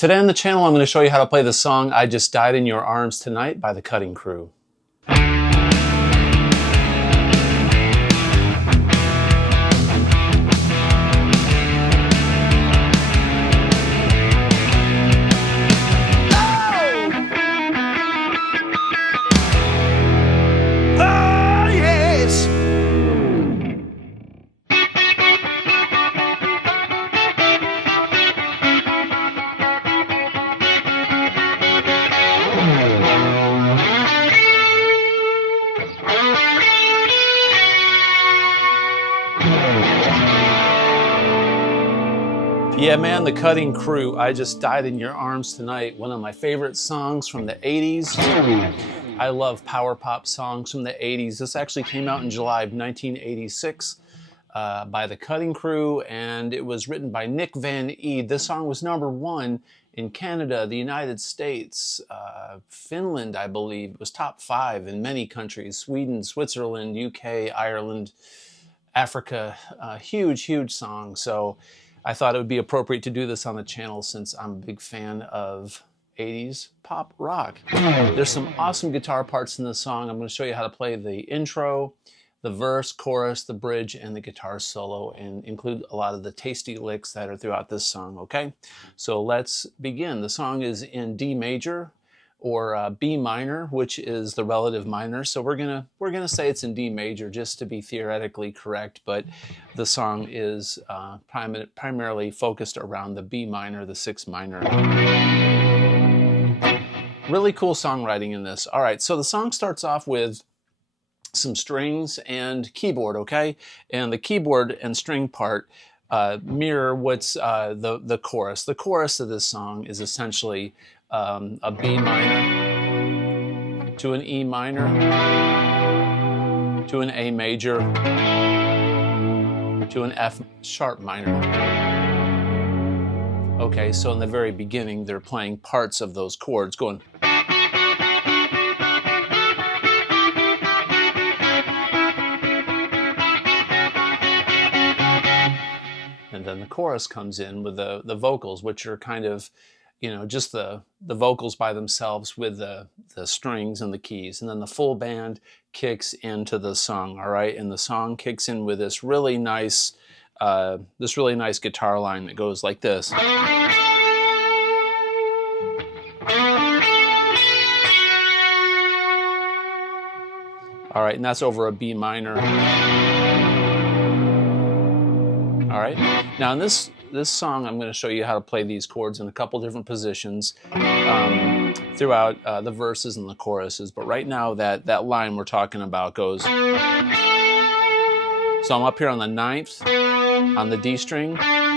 Today on the channel, I'm going to show you how to play the song I Just Died in Your Arms Tonight by the Cutting Crew. Yeah, man, the Cutting Crew, I Just Died in Your Arms Tonight, one of my favorite songs from the 80s. I love power pop songs from the 80s. This actually came out in July of 1986 by the Cutting Crew, and it was written by Nick Van Eede. This song was #1 in Canada, the United States, Finland, I believe. It was top 5 in many countries: Sweden, Switzerland, UK, Ireland, Africa. Huge, huge song. So I thought it would be appropriate to do this on the channel since I'm a big fan of 80s pop rock. There's some awesome guitar parts in this song. I'm going to show you how to play the intro, the verse, chorus, the bridge, and the guitar solo, and include a lot of the tasty licks that are throughout this song, okay? So let's begin. The song is in D major, or B minor, which is the relative minor. So we're gonna say it's in D major just to be theoretically correct, but the song is primarily focused around the B minor, the 6th minor. Really cool songwriting in this. All right, so the song starts off with some strings and keyboard, okay? And the keyboard and string part mirror what's the chorus. The chorus of this song is essentially a B minor to an E minor to an A major to an F sharp minor. Okay, so in the very beginning, they're playing parts of those chords going. And then the chorus comes in with the vocals, which are kind of, you know, just the vocals by themselves with the strings and the keys. And then the full band kicks into the song, all right? And the song kicks in with this really nice guitar line that goes like this. All right, and that's over a B minor. All right, now in this song, I'm going to show you how to play these chords in a couple different positions throughout the verses and the choruses. But right now, that line we're talking about goes. So I'm up here on the 9th on the D string,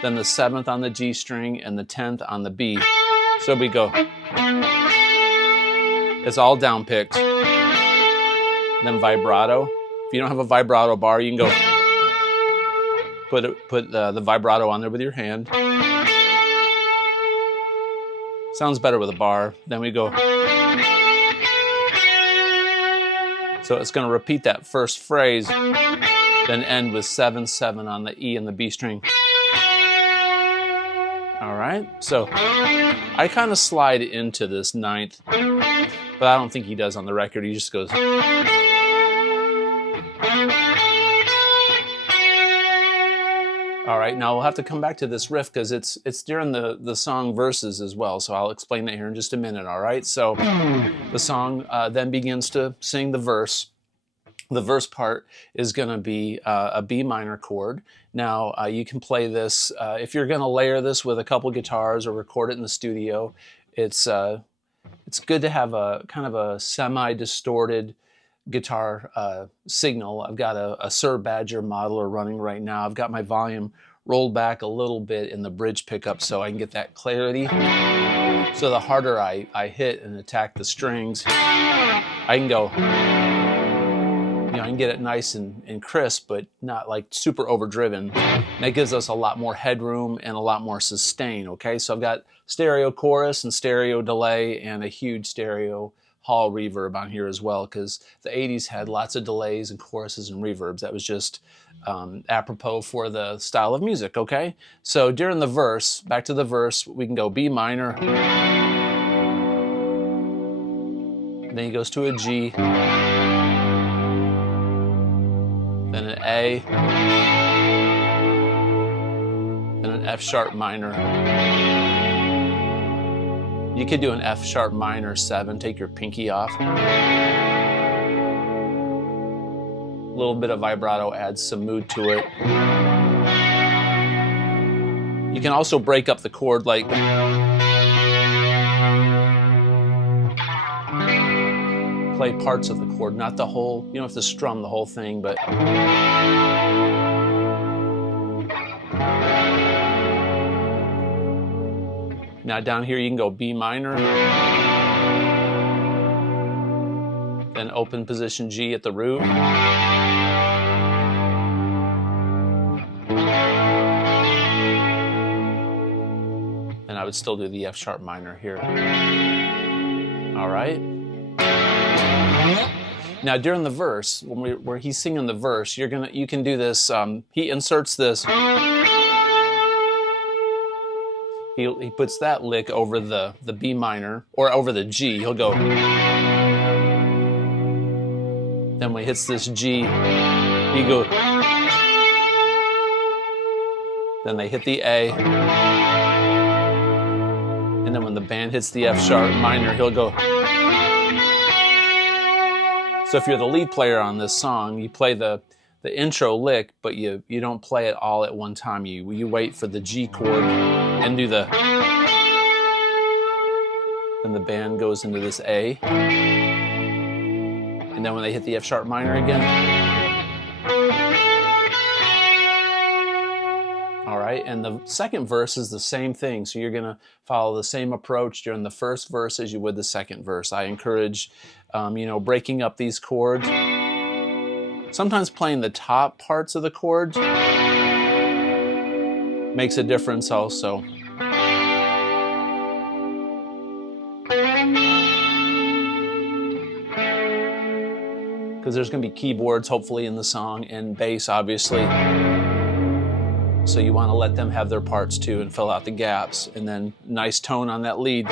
then the 7th on the G string, and the 10th on the B. So we go. It's all down picked. Then vibrato. If you don't have a vibrato bar, you can go. Put the vibrato on there with your hand. Sounds better with a bar. Then we go. So it's going to repeat that first phrase, then end with 7/7 on the E and the B string. All right. So I kind of slide into this 9th, but I don't think he does on the record. He just goes. All right, now we'll have to come back to this riff because it's during the song verses as well, so I'll explain that here in just a minute, all right? So the song then begins to sing the verse. The verse part is going to be a B minor chord. Now, you can play this, if you're going to layer this with a couple guitars or record it in the studio, it's good to have a kind of a semi-distorted guitar signal. I've got a Sir Badger modeler running right now. I've got my volume rolled back a little bit in the bridge pickup so I can get that clarity. So the harder I hit and attack the strings, I can go, you know, I can get it nice and crisp, but not like super overdriven. And that gives us a lot more headroom and a lot more sustain, okay? So I've got stereo chorus and stereo delay and a huge stereo hall reverb on here as well, because the 80s had lots of delays and choruses and reverbs. That was just apropos for the style of music, okay? So during the verse, back to the verse, we can go B minor. Then he goes to a G. Then an A. Then an F sharp minor. You could do an F sharp minor 7, take your pinky off. A little bit of vibrato adds some mood to it. You can also break up the chord, like play parts of the chord, not the whole, you don't have to strum the whole thing, but now down here you can go B minor, then open position G at the root, and I would still do the F sharp minor here. All right. Now during the verse, where he's singing the verse, you can do this. He inserts this. He puts that lick over the B minor or over the G. He'll go. Then when he hits this G, he goes. Then they hit the A. And then when the band hits the F sharp minor, he'll go. So if you're the lead player on this song, you play the intro lick, but you don't play it all at one time. You wait for the G chord and do the. Then the band goes into this A. And then when they hit the F sharp minor again. All right, and the second verse is the same thing. So you're gonna follow the same approach during the first verse as you would the second verse. I encourage, breaking up these chords. Sometimes playing the top parts of the chords makes a difference also. Because there's going to be keyboards hopefully in the song and bass obviously. So you want to let them have their parts too and fill out the gaps, and then nice tone on that lead.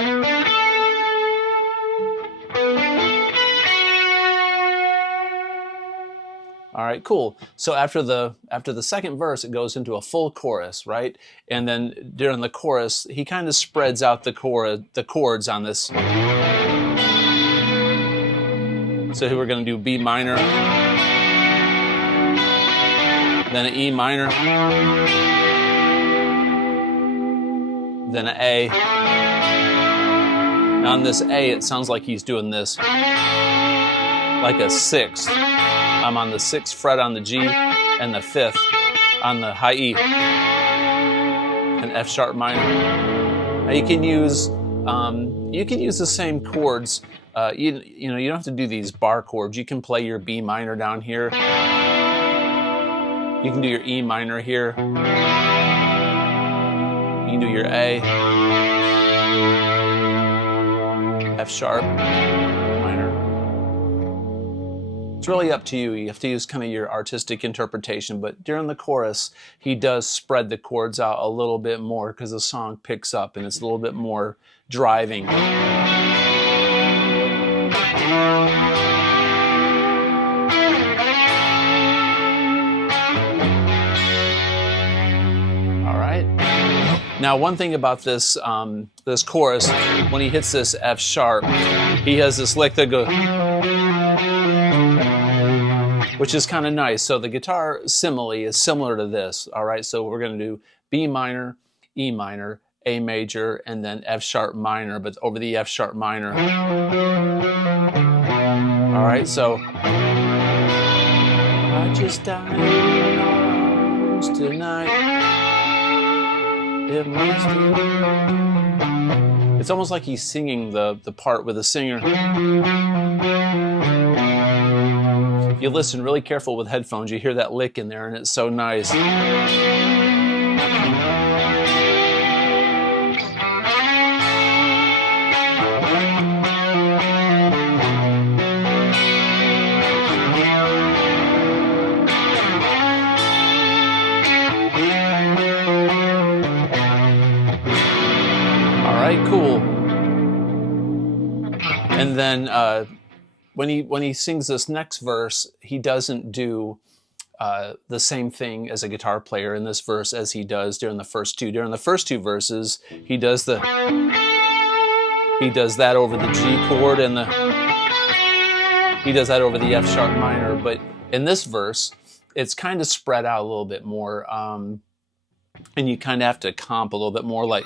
All right, cool. So after the second verse, it goes into a full chorus, right? And then during the chorus, he kind of spreads out the chords on this. So here we're going to do B minor, then an E minor, then an A. Now on this A, it sounds like he's doing this like a 6th. I'm on the 6th fret on the G and the 5th on the high E, an F sharp minor. Now you can use the same chords. You don't have to do these bar chords. You can play your B minor down here. You can do your E minor here. You can do your A, F sharp minor. It's really up to you. You have to use kind of your artistic interpretation, but during the chorus, he does spread the chords out a little bit more because the song picks up and it's a little bit more driving. All right. Now, one thing about this this chorus, when he hits this F sharp, he has this lick that goes, which is kind of nice. So the guitar simile is similar to this. All right. So we're going to do B minor, E minor, A major, and then F sharp minor, but over the F sharp minor. All right, so I just died in your arms tonight. It must be. It's almost like he's singing the part with the singer. If you listen really careful with headphones, you hear that lick in there, and it's so nice. And then when he sings this next verse, he doesn't do the same thing as a guitar player in this verse as he does during the first two. During the first two verses, he does that over the G chord, and he does that over the F sharp minor. But in this verse, it's kind of spread out a little bit more, and you kind of have to comp a little bit more, like.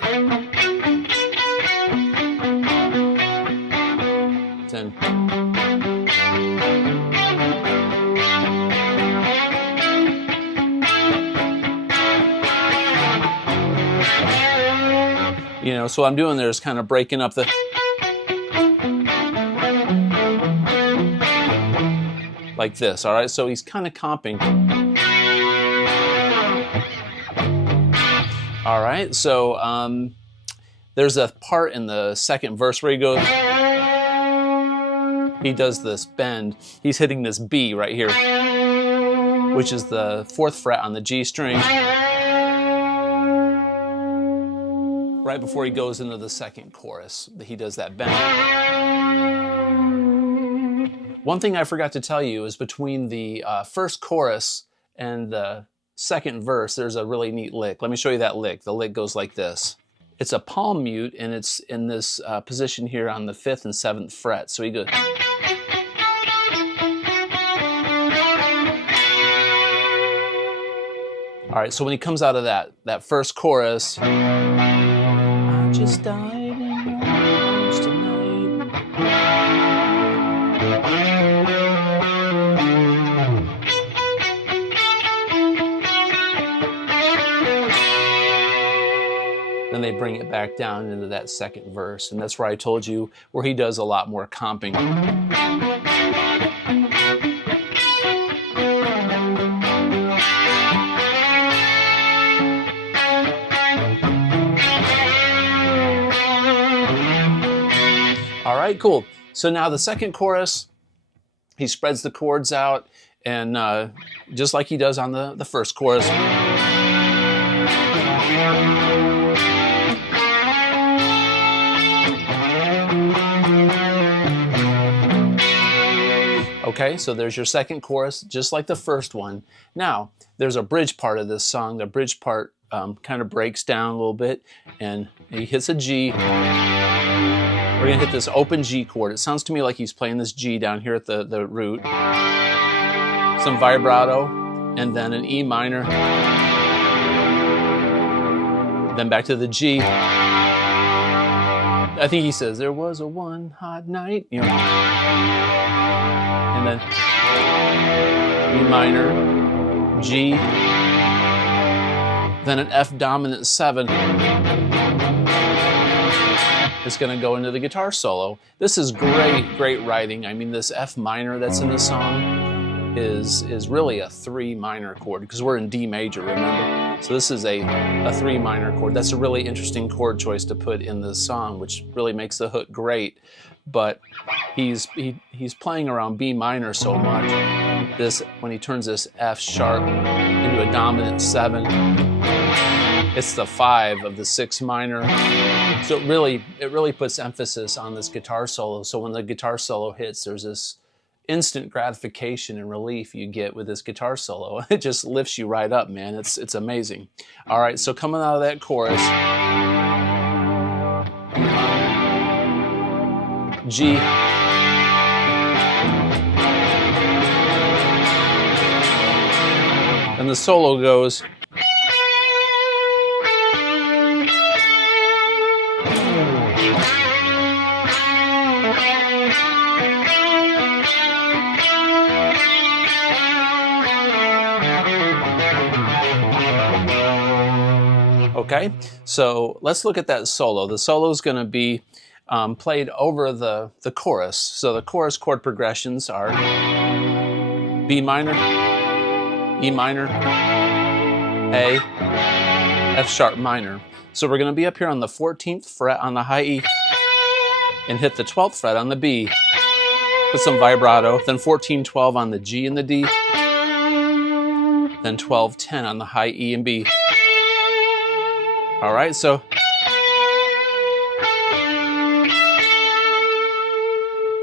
You know, so what I'm doing there is kind of breaking up the. Like this, all right? So he's kind of comping. All right, so there's a part in the second verse where he does this bend. He's hitting this B right here, which is the 4th fret on the G string, right before he goes into the second chorus. He does that bend. One thing I forgot to tell you is between the first chorus and the second verse, there's a really neat lick. Let me show you that lick. The lick goes like this. It's a palm mute, and it's in this position here on the 5th and 7th fret. So he goes. All right, so when he comes out of that first chorus, I just died in your arms tonight. Then they bring it back down into that second verse, and that's where I told you where he does a lot more comping. All right, cool. So now the second chorus, he spreads the chords out, and just like he does on the first chorus. Okay, so there's your second chorus, just like the first one. Now, there's a bridge part of this song. The bridge part kind of breaks down a little bit, and he hits a G. We're gonna hit this open G chord. It sounds to me like he's playing this G down here at the root. Some vibrato, and then an E minor. Then back to the G. I think he says, there was a one hot night, you know. And then E minor, G, then an F dominant 7. It's going to go into the guitar solo. This is great writing. I mean, this F minor that's in the song is really a 3 minor chord, because we're in D major, remember? So this is a 3 minor chord. That's a really interesting chord choice to put in this song, which really makes the hook great. But he's playing around B minor so much. When he turns this F sharp into a dominant 7, it's the 5 of the 6 minor. So it really puts emphasis on this guitar solo. So when the guitar solo hits, there's this instant gratification and relief you get with this guitar solo. It just lifts you right up, man. It's amazing. All right, so coming out of that chorus, G, and the solo goes. Okay, so let's look at that solo. The solo is going to be played over the chorus. So the chorus chord progressions are B minor, E minor, A, F sharp minor. So we're going to be up here on the 14th fret on the high E and hit the 12th fret on the B. Put some vibrato, then 14-12 on the G and the D, then 12-10 on the high E and B. All right, so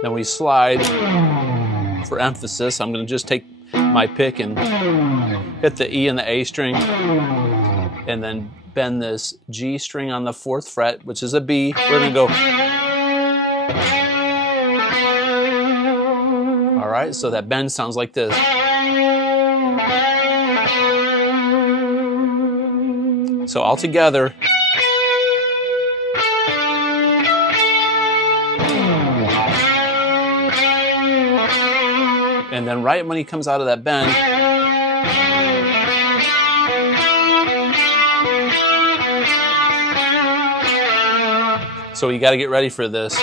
Then we slide. For emphasis, I'm going to just take my pick and hit the E and the A string, and then bend this G string on the 4th fret, which is a B. We're going to go. All right, so that bend sounds like this. So all together. And then right when he comes out of that bend, so you got to get ready for this.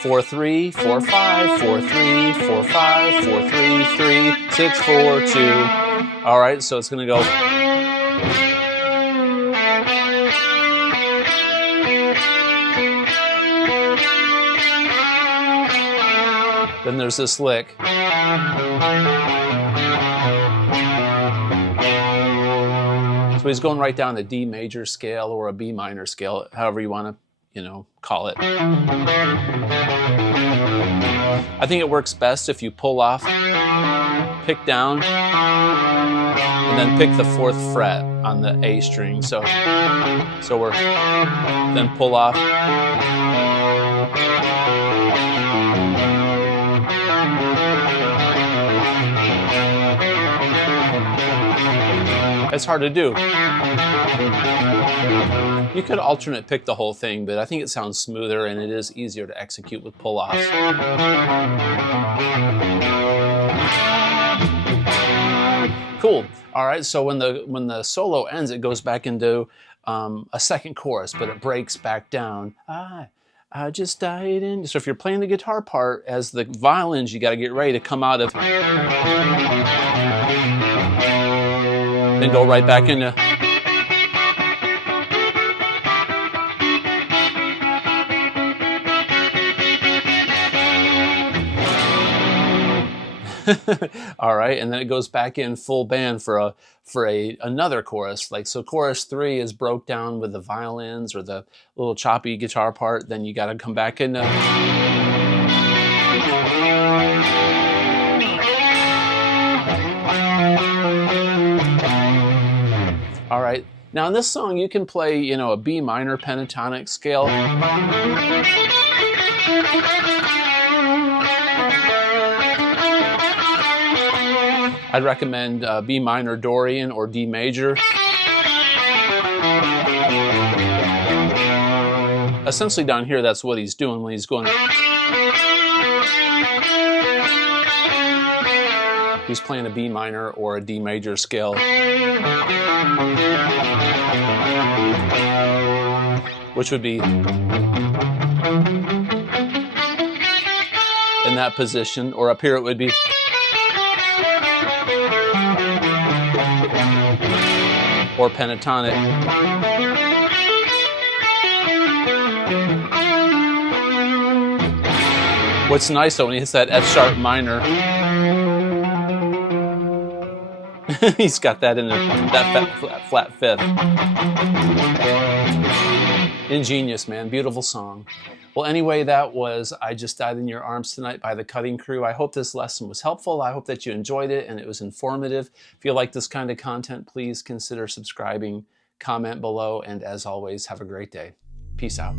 4-3, 4-5, 4-3, 4-5, 4-3, 3, 6, 4, 2. All right, so it's going to go. Then there's this lick. So he's going right down the D major scale or a B minor scale, however you want to, call it. I think it works best if you pull off, pick down, and then pick the 4th fret on the A string. So we're then pull off. It's hard to do. You could alternate pick the whole thing, but I think it sounds smoother and it is easier to execute with pull-offs. Cool. All right, so when the solo ends, it goes back into a 2nd chorus, but it breaks back down. I just died in. So if you're playing the guitar part, as the violins, you got to get ready to come out of. Then go right back into. All right, and then it goes back in full band for another chorus. Like, so chorus 3 is broke down with the violins or the little choppy guitar part. Then you got to come back into. All right, now in this song you can play, a B minor pentatonic scale. I'd recommend B minor Dorian or D major. Essentially down here, that's what he's doing when he's going. He's playing a B minor or a D major scale. Which would be in that position, or up here it would be. Or pentatonic. What's nice though, when he hits that F sharp minor, he's got that in that flat 5th. Ingenious, man. Beautiful song. Well, anyway, that was I Just Died in Your Arms Tonight by the Cutting Crew. I hope this lesson was helpful. I hope that you enjoyed it and it was informative. If you like this kind of content, please consider subscribing, comment below, and as always, have a great day. Peace out.